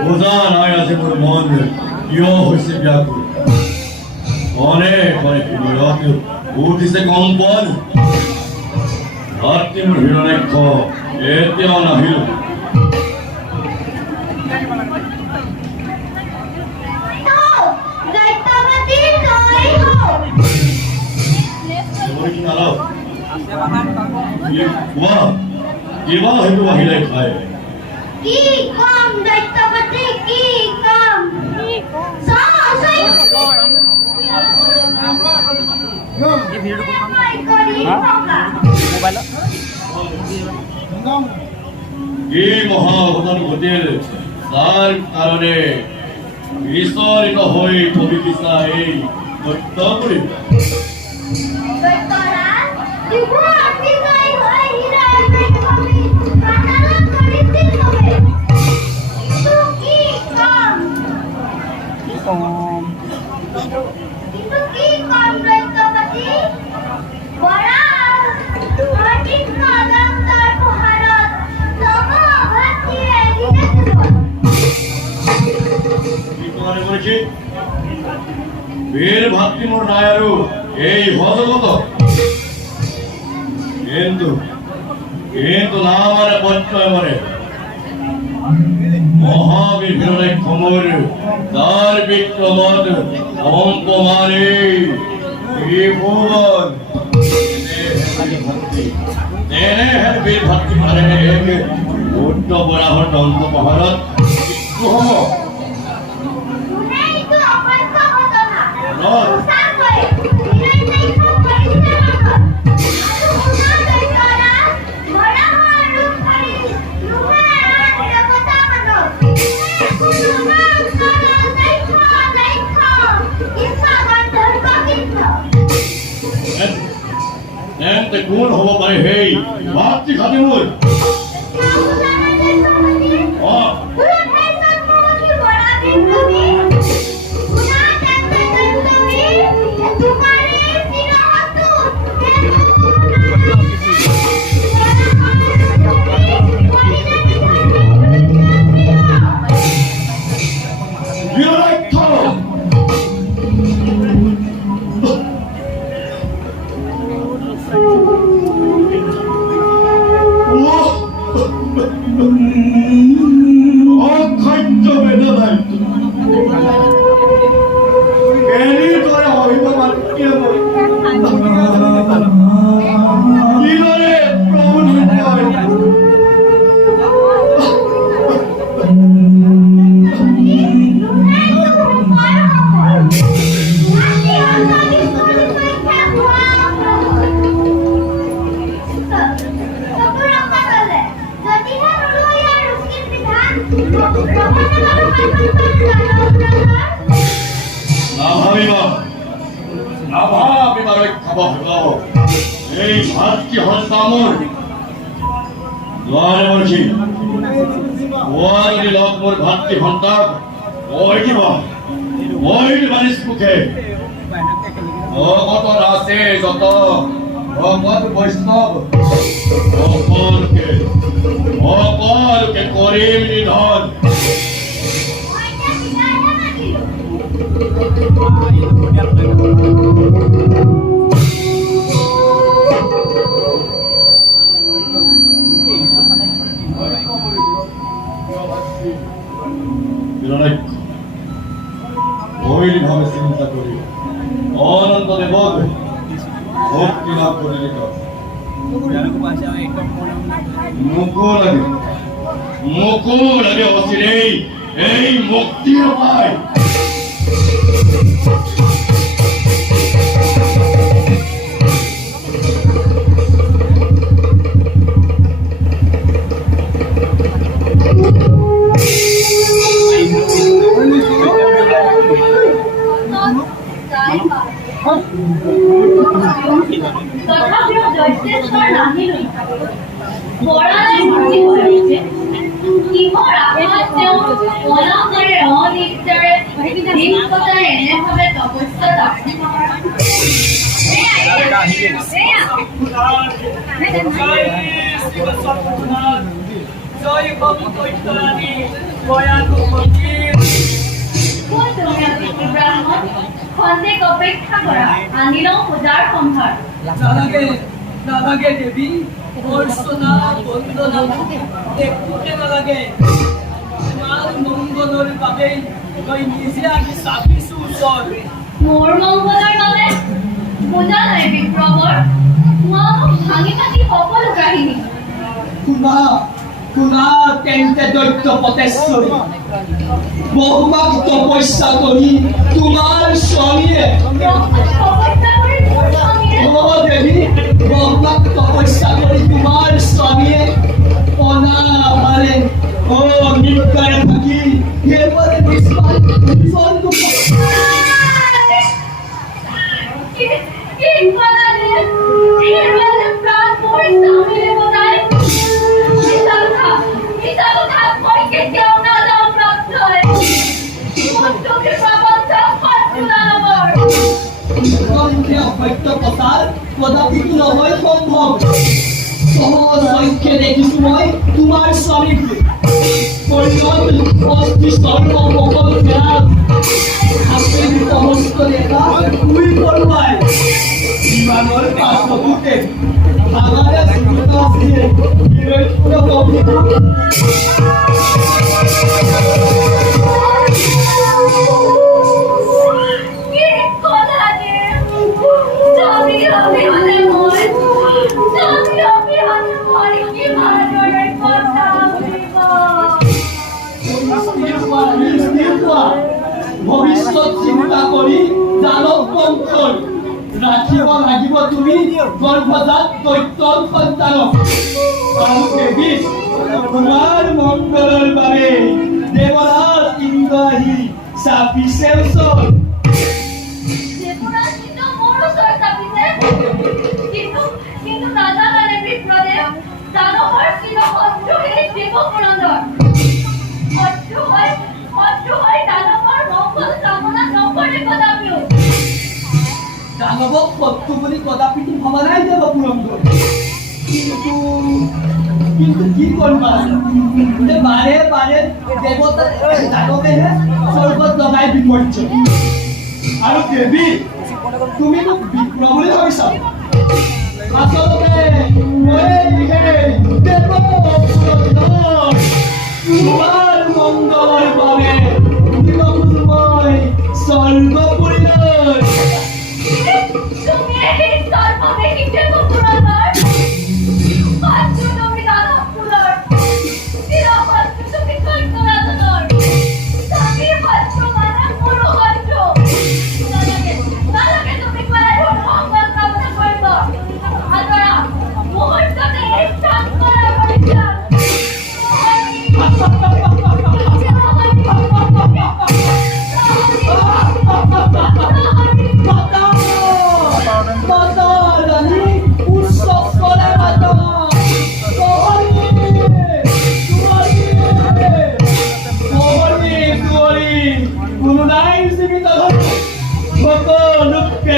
বোঝা নাই আছে মোৰ মন কিয় হৈছে ব্যাকুল অনেক অনেক বিৰত উঠিছে কম্পন ভাতৃ মোৰ হিৰণ্যাক্ষ এতিয়াও নাহিল কিবা হয়তো আহিলে খায় কি কাম দৈত্যপতি কি কাম কি মহাঘটন ঘটিল তাৰ কাৰণে বিচৰিত হৈ পবিত্ৰা এই দৈত্যপুৰী বীৰ ভাতৃ মোৰ নাই আৰু এই ভজগত কিন্তু নামারে পঞ্চয় মরে মহাবীর হিরণ্যাক্ষ মোর তার বিক্রমত অঙ্ক মারে ভুবন তেনে হেন বীর ভাতৃ মারে উত্ত বৰাহৰ দন্ত পাহাৰত হব কোন হব পাৰে সেই ভাতৃ খাতি মোৰ এই ভাতৃ হত্যা মোৰ নোৱাৰে বলছি যদি লগ মোৰ ভাতৃ সন্তান মই মানিস মুখে ভগত আছে যত ভগত বৈষ্ণৱ সকলোকে কৰিম নিধন ভাবে চিন্তা করি অনন্ত দেব ভক্তি লাভ করিলি মুকুল লাগে অচির এই মুক্তির উপায় জয় বাবু দৈত্যরানী দয়ালু ফকির কোন তুমি আপনি ব্রাহ্মণ খন্দেক অপেক্ষা করা আনিলও পূজার সম্ভার নালাগে দেবী অর্চনা বন্দনা দেখতে নালাগে তোমাৰ মংগলৰ বাবে মই নিজে আহি চাপিছো ওচৰ মোৰ মংগলৰ বাবে বুজা নাই বিপ্ৰবৰ মই ভাঙি পাতি সকলো কাহিনী শুনা তেন্তে দৈত্য পতেশ্বৰী বহুমাক তপস্যা কৰি তোমাৰ স্বামীয়ে দেৱী বহুমাক তপস্যা কৰি তোমাৰ স্বামীয়ে অনাভাৰে নিকাৰে থাকি সেইবাৰে বিশ্বটো কদাপি নহয় সম্ভৱ সহজ সংখ্যে দেখিছো মই তোমাৰ স্বামীক অস্থি স্বৰ্ণ সকলো জ্ঞান সমস্ত দেখা উই পৰুৱাই জীৱানৰ পাছতে ভাগাৰে সুবিধা আছে ভবিষ্যত চিন্তা কৰি দানৱ কণ্ঠল ৰাখিব লাগিব তুমি গৰ্ভজাত দৈত্যৰ সন্তানক আৰু দেৱী তোমাৰ মংগলৰ বাবে দেৱৰাজ ইন্দ্ৰ আহি চাপিছে ওচৰ কিন্তু নাজানে বিপ্ৰদেৱ দানৱৰ চিৰ শত্ৰু এই দেৱপুৰন্দৰ শত্ৰু হয় দানৱৰ মংগল কামনা নকৰে কদাপিও দানৱক শত্ৰু বুলি কদাপি ভবা নাই দেৱপুৰন্দৰ কিন্তু কি কৰিবা বাৰে বাৰে দেৱতা দানৱেহে স্বৰ্গত লগাই বিপৰ্য আৰু দেৱী তুমি মোক বিপ্ৰ বুলি ভাবিছা আচলতে তোমাৰ মংগলৰ বাবে মই স্বৰ্গ পৰিলৈ তুমি এই সৰ্বদেহী দেবপুৰন্দৰ শত্ৰু তুমি দানবকুলৰ চিৰশত্ৰু তুমি দৈত্যৰাজনৰ স্বামীৰ শত্ৰু মানে মোৰো শত্ৰু নালাগে তুমি কোৱা মংগল কামনা কৰিব আদৰা মুহূৰ্ততে এই স্থান কৰা কৰিছা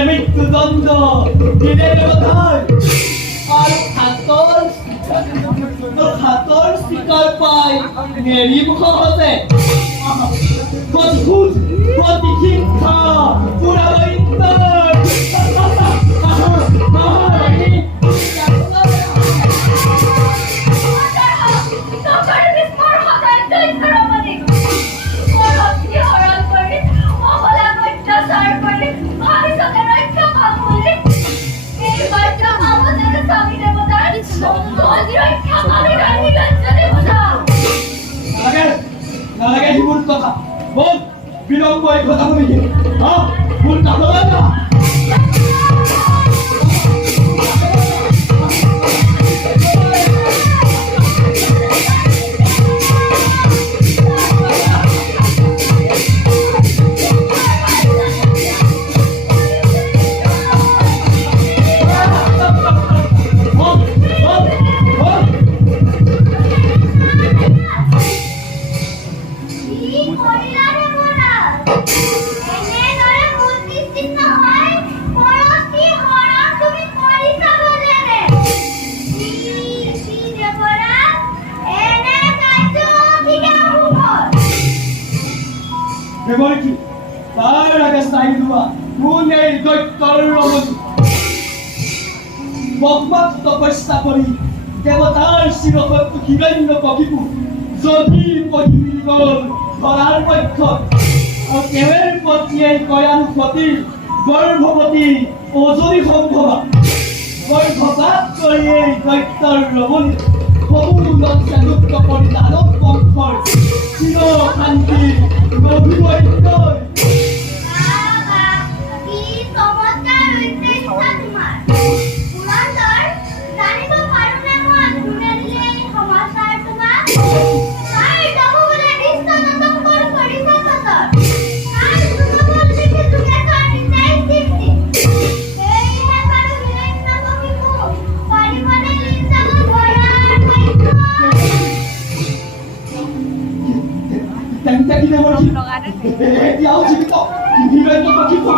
মৃত্যুদণ্ড দিনেৰ কথায় আৰ হাতৰ চিকাৰ পাই নেৰিম সহজে অদ্ভুত প্ৰতিশিক্ষা পুৰাবৈ নালাগে সেইবোৰ কথা বল বিলম্ব এই কথা কবি ভুল কাম না কি কৰিলা ৰে মোৰা এনেদৰে মূৰ্তি চিহ্ন হয় এই দৈত্যৰ ৰমণী ব্ৰহ্মাক তপস্যা কৰি দেৱতাৰ চিৰসত্য হিৰণ্য কবিপু যদি পঢ়ি গ'ল ধৰাৰ পক্ষত আৰু তেওঁৰ পত্নীয়ে কয়ান সতীৰ গৰ্ভৱতী অজনী সম্ভৱা গৰ্ভপাত কৰি এই দৈত্যৰ ৰমণী সমূহ লজ্জাযুক্ত কৰি দানৱ বংশৰ চিৰ শান্তিৰ নভিবৈত্যই এতিয়াও জীৱিত হিৰণ্য কবিপু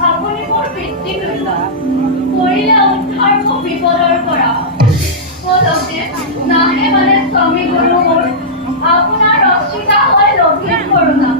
আপুনি মোৰ পিতৃ কৰিলে উদ্ধাৰ মোক বিপদৰ পৰা পদকে নাহে মানে স্বামী গুৰু মোৰ আপোনাৰ ৰক্ষিতা হৈ লভিত corona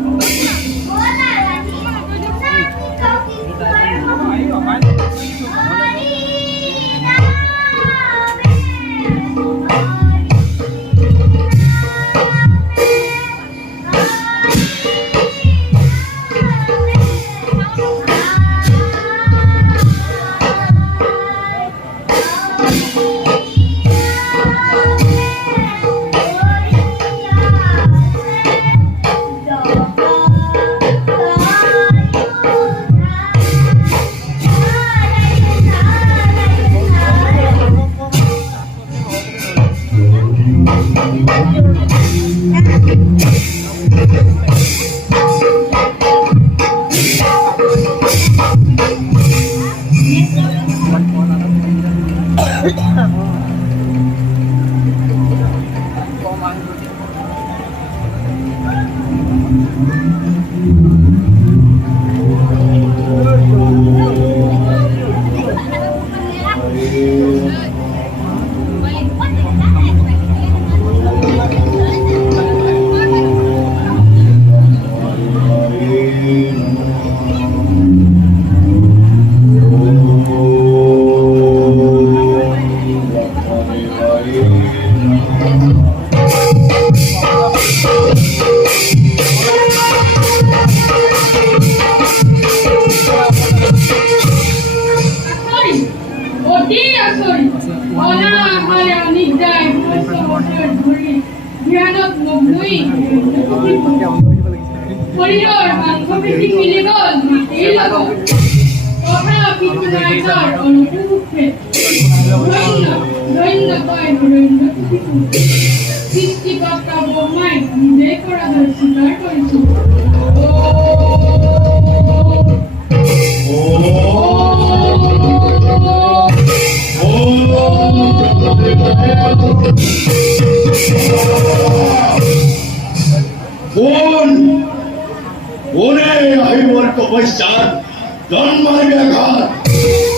One, I want to my son, done my God.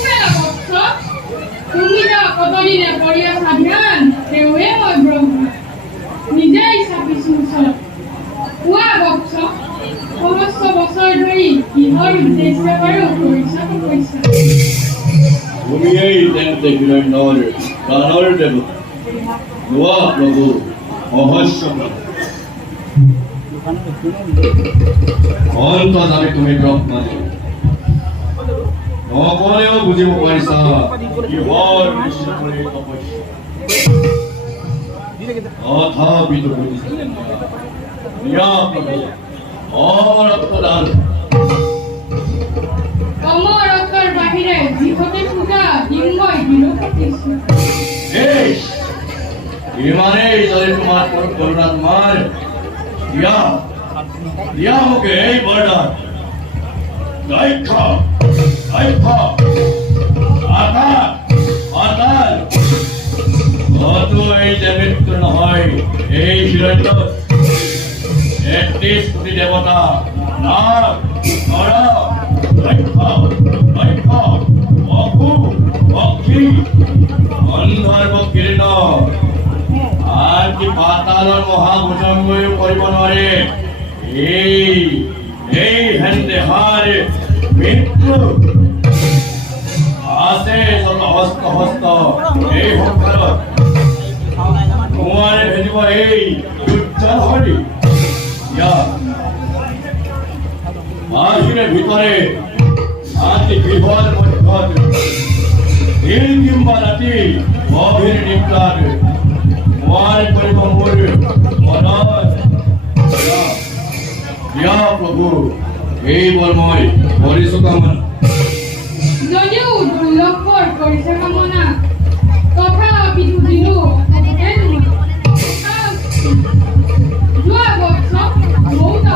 কতদিনে কৰি আছা ধ্যান তেওঁৱে মই ব্ৰহ্মা নিজেই চাপিছো ওচৰত কোৱা বৎস সমস্ত বছৰ ধৰি কিহৰ উদ্দেশ্যে বাৰু কৰিছা তপস্যা তুমিয়েই তেন্তে হিৰণ্যৰ গানৰ দেৱতা লোৱা প্ৰভু মহস্য অন্ত যাবি তুমি ব্ৰহ্মা নকলেও বুজিব পাৰিছা কিহৰ নিশ্চয় কৰি তপস্যা তথাপিতো বুজিছা অমৰত্বদান অমৰত্বৰ বাহিৰে যিহতে পূজা ডিম্বই বিৰক্তিছো ইমানেই যদি তোমাৰ কৰোণা তোমাৰ দিয়া মোক এই বৰদান এই যে মৃত্যু নহয় এই হিৰণ্য 31 কোটি দেৱতা নাগ নৰ অপু পক্ষী গন্ধৰ্ব কিৰণ আনকি পাতালৰ মহাভুজংগয়ো কৰিব নোৱাৰে এই হেন দেহাৰ মৃত্যু আছে যত হস্ত হস্ত এই সংসাৰত নোৱাৰে ভেদিব এই উজ্জ্বল হৰি বাহিৰে ভিতৰে আনকি গৃহৰ মধ্যত দিন কিম্বা ৰাতি গভীৰ নিদ্ৰাত নোৱাৰে কৰিব মোৰ মনত প্ৰভু এইবোৰ মই কৰিছো কামনা যদিও দুৰ্লভৰ কৰিছে কামনা তথাপি দিলো যোৱা বৎস বহুত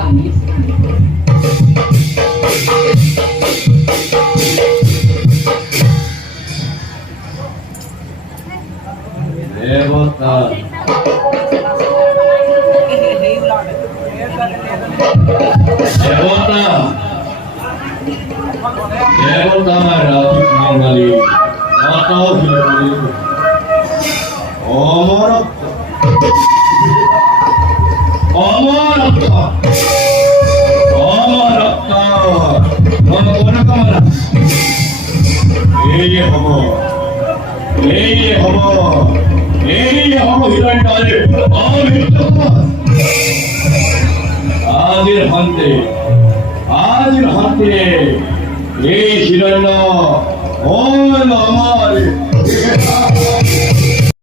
দেৱতা ৰাতি মাঙালী অমৰত্ব এই হব হিৰণ্যৰ আজিৰ শান্তি এই হিৰণ্য আমাৰ